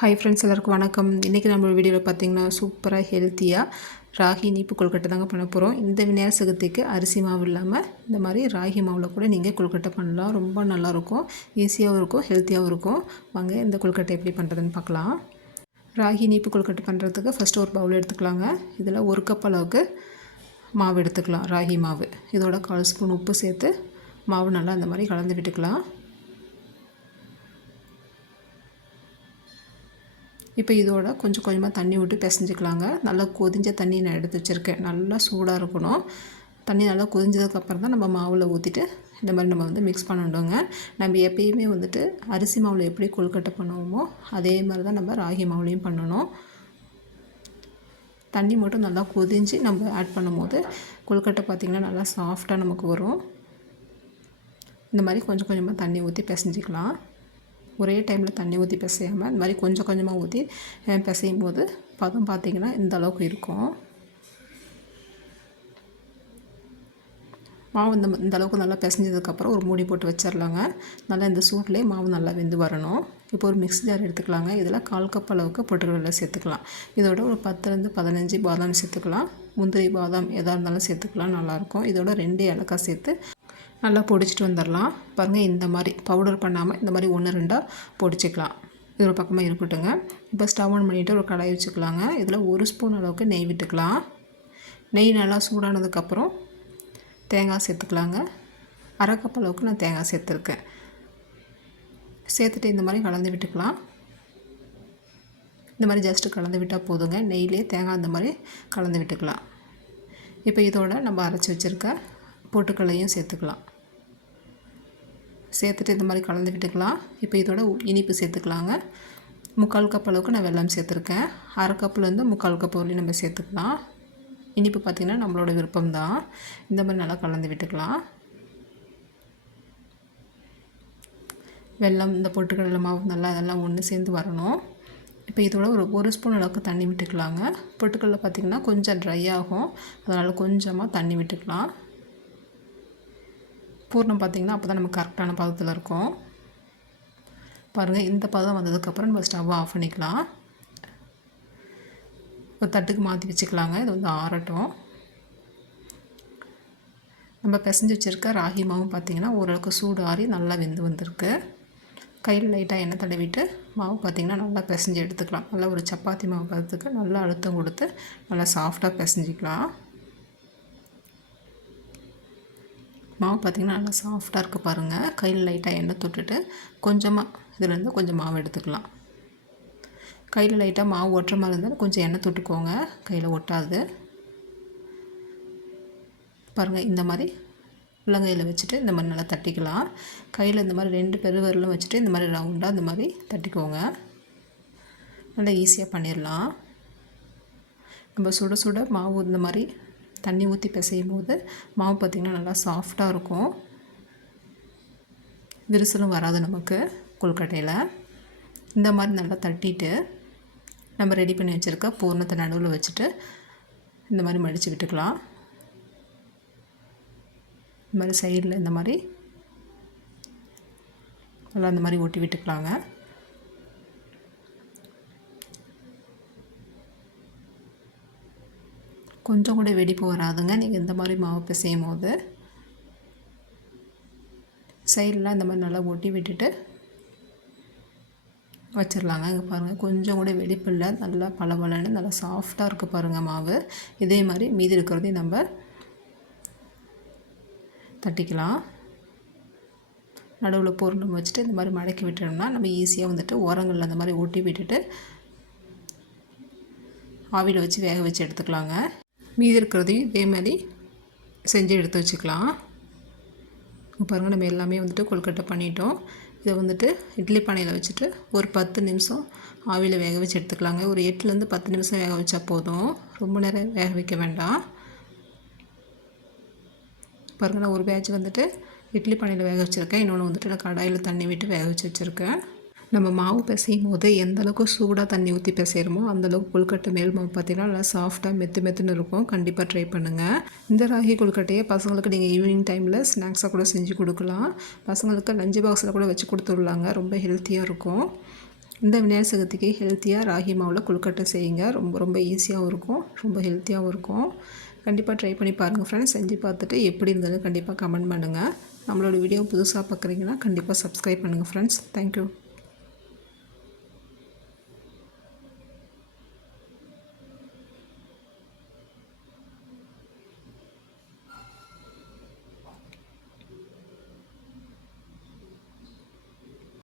Hi friends எல்லாருக்கும் வணக்கம். இன்றைக்கி நம்ம வீடியோவில் பார்த்தீங்கன்னா சூப்பராக ஹெல்த்தியாக ராகி இனிப்பு கொழுக்கட்டை தாங்க பண்ண போகிறோம் இந்த விநாயகர் சதுர்த்திக்கு அரிசி மாவு இல்லாமல் இந்த மாதிரி ராகி மாவில் கூட நீங்கள் கொழுக்கட்டை பண்ணலாம். ரொம்ப நல்லாயிருக்கும். ஈஸியாகவும் இருக்கும் ஹெல்த்தியாகவும் இருக்கும். வாங்க இந்த கொழுக்கட்டை எப்படி பண்ணுறதுன்னு பார்க்கலாம் ராகி இனிப்பு கொழுக்கட்டை பண்ணுறதுக்கு ஃபஸ்ட்டு ஒரு பவுல் எடுத்துக்கலாங்க. இதில் ஒரு கப் அளவுக்கு மாவு எடுத்துக்கலாம் ராகி மாவு. இதோட கால் ஸ்பூன் உப்பு சேர்த்து மாவு நல்லா இந்த மாதிரி கலந்து விட்டுக்கலாம். இப்போ இதோட கொஞ்சம் கொஞ்சமாக தண்ணி விட்டு பிசைஞ்சிக்கலாங்க. நல்லா கொதிஞ்ச தண்ணி நான் எடுத்து வச்சுருக்கேன். நல்லா சூடாக இருக்கணும். தண்ணி நல்லா கொதிஞ்சதுக்கப்புறம் தான் நம்ம மாவில் ஊற்றிட்டு இந்த மாதிரி நம்ம வந்து மிக்ஸ் பண்ணிடுங்க நம்ம எப்பயுமே வந்துட்டு அரிசி மாவில் எப்படி கொழுக்கட்டை பண்ணுவோமோ அதே மாதிரி தான் நம்ம ராகி மாவுலையும் பண்ணணும். தண்ணி மட்டும் நல்லா கொதிஞ்சு நம்ம ஆட் பண்ணும்போது கொழுக்கட்டை பார்த்திங்கன்னா நல்லா சாஃப்டாக நமக்கு வரும். இந்த மாதிரி கொஞ்சம் கொஞ்சமாக தண்ணி ஊற்றி பிசைஞ்சிக்கலாம். ஒரே டைமில் தண்ணி ஊற்றி பிசையாமல் இந்த மாதிரி கொஞ்சம் கொஞ்சமாக ஊற்றி பிசையும் போது பதம் பார்த்திங்கன்னா இந்த அளவுக்கு இருக்கும். மாவு இந்த இந்த அளவுக்கு நல்லா பிசைஞ்சதுக்கப்புறம் ஒரு மூடி போட்டு வச்சிடலாங்க நல்லா இந்த சூட்லேயே மாவு நல்லா வெந்து வரணும். இப்போ ஒரு மிக்ஸி ஜார் எடுத்துக்கலாங்க. இதில் கால் கப் அளவுக்கு பொட்டுக்கடலை சேர்த்துக்கலாம். இதோட ஒரு பத்துலேருந்து பதினஞ்சு பாதாம் சேர்த்துக்கலாம். முந்திரி பாதாம் எதாக இருந்தாலும் சேர்த்துக்கலாம். நல்லாயிருக்கும் இதோட ரெண்டு ஏலக்காய் சேர்த்து நல்லா பொடிச்சிட்டு வந்துடலாம். பாருங்கள் இந்த மாதிரி பவுடர் பண்ணாமல் இந்த மாதிரி ஒன்று ரெண்டாக பொடிச்சிக்கலாம். இது ஒரு பக்கமாக இருக்கட்டுங்க இப்போ ஸ்டவ் ஆன் பண்ணிவிட்டு ஒரு கடாய் வச்சுக்கலாங்க. இதில் ஒரு ஸ்பூன் அளவுக்கு நெய் விட்டுக்கலாம். நெய் நல்லா சூடானதுக்கப்புறம் தேங்காய் சேர்த்துக்கலாங்க. அரை கப் அளவுக்கு நான் தேங்காய் சேர்த்துருக்கேன். சேர்த்துட்டு இந்த மாதிரி கலந்து விட்டுக்கலாம். இந்த மாதிரி ஜஸ்ட்டு கலந்து விட்டால் போதுங்க. நெய்லேயே தேங்காய் இந்த மாதிரி கலந்து விட்டுக்கலாம். இப்போ இதோட நம்ம அரைச்சி வச்சுருக்க பொட்டுக்களையும் சேர்த்துக்கலாம். சேர்த்துட்டு இந்த மாதிரி கலந்து விட்டுக்கலாம். இப்போ இதோட இனிப்பு சேர்த்துக்கலாங்க. முக்கால் கப் அளவுக்கு நான் வெல்லம் சேர்த்துருக்கேன். அரை கப்புலேருந்து முக்கால் கப் வரலையும் நம்ம சேர்த்துக்கலாம். இனிப்பு பார்த்திங்கன்னா நம்மளோட விருப்பம் தான் இந்த மாதிரி நல்லா கலந்து விட்டுக்கலாம். வெல்லம் இந்த பொட்டுக்கடலை மாவு நல்லா அதெல்லாம் ஒன்று சேர்ந்து வரணும். இப்போ இதோட ஒரு ஒரு ஸ்பூன் அளவுக்கு தண்ணி விட்டுக்கலாங்க. பொட்டுக்கடலை பார்த்திங்கன்னா கொஞ்சம் ட்ரை ஆகும். அதனால் கொஞ்சமாக தண்ணி விட்டுக்கலாம். பூர்ணம் பார்த்திங்கன்னா அப்போ தான் நம்ம கரெக்டான பதத்தில் இருக்கும். பாருங்கள் இந்த பதம் வந்ததுக்கப்புறம் நம்ம ஸ்டவ்வை ஆஃப் பண்ணிக்கலாம். ஒரு தட்டுக்கு மாற்றி வச்சுக்கலாங்க இது வந்து ஆறட்டும். நம்ம பிசைஞ்சு வச்சுருக்க ராகி மாவும் பார்த்திங்கன்னா ஓரளவுக்கு சூடு ஆறி நல்லா வெந்து வந்திருக்கு. கையில் லைட்டாக எண்ணெய் தடவிட்டு மாவு பார்த்திங்கன்னா நல்லா பிசைஞ்சு எடுத்துக்கலாம். நல்லா ஒரு சப்பாத்தி மாவு பதத்துக்கு நல்லா அழுத்தம் கொடுத்து நல்லா சாஃப்டாக பிசைஞ்சிக்கலாம். மாவு பார்த்திங்கன்னா நல்லா சாஃப்டாக இருக்குது பாருங்கள் கையில் லைட்டாக எண்ணெய் தொட்டுட்டு கொஞ்சமாக இதுலேருந்து கொஞ்சம் மாவு எடுத்துக்கலாம். கையில் லைட்டாக மாவு ஒட்டுற மாதிரி இருந்தால் கொஞ்சம் எண்ணெய் தொட்டுக்கோங்க. கையில் ஒட்டாது. பாருங்கள் இந்த மாதிரி உள்ளங்கையில் வச்சுட்டு இந்த மாதிரி நல்லா தட்டிக்கலாம். கையில் இந்த மாதிரி ரெண்டு பெருவரலும் வச்சுட்டு இந்த மாதிரி ரவுண்டாக இந்த மாதிரி தட்டிக்கோங்க. நல்லா ஈஸியாக பண்ணிடலாம் நம்ம சுட சுட மாவு இந்த மாதிரி தண்ணி ஊற்றி பிசையும் போது மாவு பார்த்திங்கன்னா நல்லா சாஃப்டாக இருக்கும். விரிசலும் வராது நமக்கு கொழுக்கட்டையில். இந்த மாதிரி நல்லா தட்டிட்டு நம்ம ரெடி பண்ணி வச்சுருக்க பூர்ணத்தை நடுவில் வச்சுட்டு இந்த மாதிரி மடித்து விட்டுக்கலாம். இந்த மாதிரி சைடில் இந்த மாதிரி நல்லா இந்த மாதிரி ஒட்டி விட்டுக்கலாங்க. கொஞ்சம் கூட வெடிப்பு வராதுங்க. நீங்கள் இந்த மாதிரி மாவு பிசையும் போது சைடெலாம் இந்த மாதிரி நல்லா ஒட்டி விட்டுட்டு வச்சிடலாங்க இங்கே பாருங்கள் கொஞ்சம் கூட வெடிப்பு இல்லை. நல்லா பளபளன்னு நல்லா சாஃப்டாக இருக்குது பாருங்கள் மாவு. இதே மாதிரி மீதி இருக்கிறதையும் நம்ம தட்டிக்கலாம். நடுவில் பொருளும் வச்சுட்டு இந்த மாதிரி மடக்கி விட்டுட்டோம்னா நம்ம ஈஸியாக வந்துட்டு ஓரங்களில் அந்த மாதிரி ஒட்டி விட்டுட்டு ஆவியில் வச்சு வேக வச்சு எடுத்துக்கலாங்க. மீதி இருக்கிறதையும் இதே மாதிரி செஞ்சு எடுத்து வச்சுக்கலாம். பாருங்கள் நம்ம எல்லாமே வந்துட்டு கொழுக்கட்டை பண்ணிட்டோம். இதை வந்துட்டு இட்லி பானையில் வச்சுட்டு ஒரு பத்து நிமிஷம் ஆவியில் வேக வச்சு எடுத்துக்கலாங்க. ஒரு எட்டுலேருந்து பத்து நிமிஷம் வேக வச்சா போதும். ரொம்ப நேரம் வேக வைக்க வேண்டாம். பாருங்கள் நான் ஒரு பேட்ச் வந்துட்டு இட்லி பானையில் வேக வச்சுருக்கேன். இன்னொன்று வந்துட்டு நான் கடாயில் தண்ணி விட்டு வேக வச்சு வச்சுருக்கேன். நம்ம மாவு பிசையும் போது எந்த அளவுக்கு சூடாக தண்ணி ஊற்றி பிசைகிறோமோ அந்தளவுக்கு கொழுக்கட்டை மேல் மாவு பார்த்திங்கன்னா நல்லா சாஃப்டாக மெத்து மெத்துன்னு இருக்கும். கண்டிப்பாக ட்ரை பண்ணுங்கள் இந்த ராகி கொழுக்கட்டையை பசங்களுக்கு நீங்கள் ஈவினிங் டைமில் ஸ்நாக்ஸாக கூட செஞ்சு கொடுக்கலாம். பசங்களுக்கு லஞ்சு பாக்ஸில் கூட வச்சு கொடுத்துடலாங்க. ரொம்ப ஹெல்த்தியாக இருக்கும். இந்த விநாயகர் சதுர்த்திக்கு ஹெல்த்தியாக ராகி மாவில் கொழுக்கட்டை செய்யுங்க. ரொம்ப ரொம்ப ஈஸியாகவும் இருக்கும். ரொம்ப ஹெல்த்தியாகவும் இருக்கும். கண்டிப்பாக ட்ரை பண்ணி பாருங்கள் ஃப்ரெண்ட்ஸ் செஞ்சு பார்த்துட்டு எப்படி இருந்ததுன்னு கண்டிப்பாக கமெண்ட் பண்ணுங்கள் நம்மளோட வீடியோ புதுசாக பார்க்குறீங்கன்னா கண்டிப்பாக சப்ஸ்கிரைப் பண்ணுங்கள் ஃப்ரெண்ட்ஸ் தேங்க்யூ